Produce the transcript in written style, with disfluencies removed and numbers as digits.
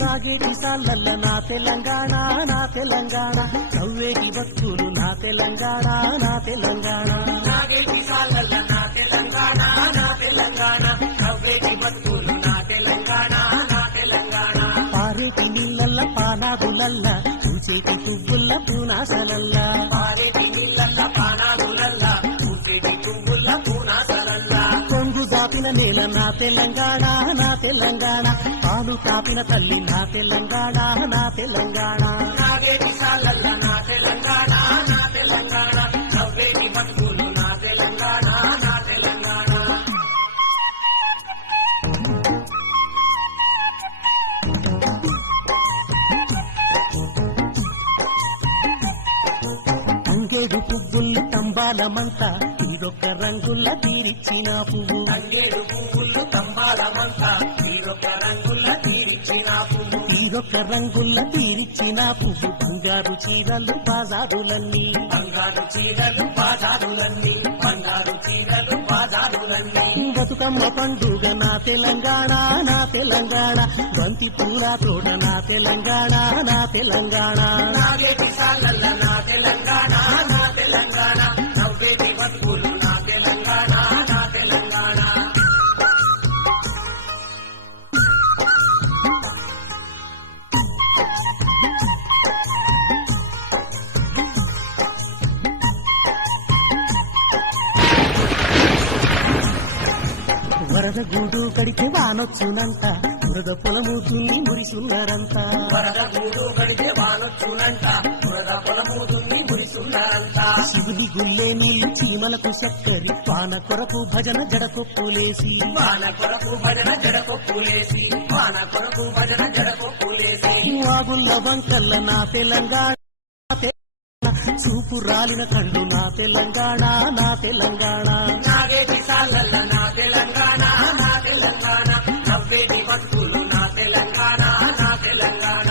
నాగేటి సాలల్ల నా తెలంగాణ నా తెలంగాణ నవ్వేటి భక్తులు నా తెలంగాణ నా తెలంగాణ నాగేటి సాలల్ల నా తెలంగాణ నా తెలంగాణ నవ్వేటి భక్తులు నా తెలంగాణ నా తెలంగాణ పారేటి నీళ్ళల్ల పానాదులల్ల పూసేటి పువ్వుల్ల పూనాసలల్ల పారేటి నీళ్ళల్ల పానాదులల్ల పూసేటి పువ్వుల్ల పూనాసలల్ల కొంగు దాపిన నేల నా తెలంగాణ నా తెలంగాణ పాలు తాపిన తల్లి నా తెలంగాణ నా తెలంగాణ నాగేటి సాలల్ల నా తెలంగాణ నా తెలంగాణ నవ్వేటి భక్తులు నా తెలంగాణ నా తెలంగాణ తంగేడు పువ్వుల్ని తంబాలమంతా ఈడొక్క రంగుల్ల తీరిచ్చిన పువ్వు తంగేడు పువ్వులు తంబాలమంతా తీరొక్క రంగుల్ల తీర్చిన పువ్వు ఈడొక్క రంగుల్ల తీరిచ్చిన పువ్వు బంగారు చీరలు బాజారులన్నీ బంగారు చీరలు బాజారులన్నీ బంగారు చీరలు బాజారులన్నీ బతుకమ్మ పండుగ నా తెలంగాణ నా తెలంగాణ బంతి పూల తోట నా తెలంగాణ నా తెలంగాణ నాగేటి సాలల్ల నా తెలంగాణ నా తెలంగాణ నవ్వేటి భక్తులు నా తెలంగాణ నా తెలంగాణ వరద గూడు కడితే వానొచ్చునంట బురద పొలము దున్ని మురిసున్నారంట వరద గూడు కడితే వానొచ్చునంట బురద పొలము దున్ని మురిసున్నారంట శివుని గుల్లే నీళ్లు చీమలకు చక్కరి వాన కొరకు భజన జడకొప్పులేసి వాన కొరకు భజన జడకొప్పులేసి వాన కొరకు భజన జడకొప్పులేసి వాగుల్ల వంకల్ల నా తెలంగాణ చూపు రాలిన కళ్ళు నా తెలంగాణ నా తెలంగాణ నాగేటి సాలల్ల నా తెలంగాణ నా తెలంగాణ నవ్వేటి భక్తులు నా తెలంగాణ నా తెలంగాణ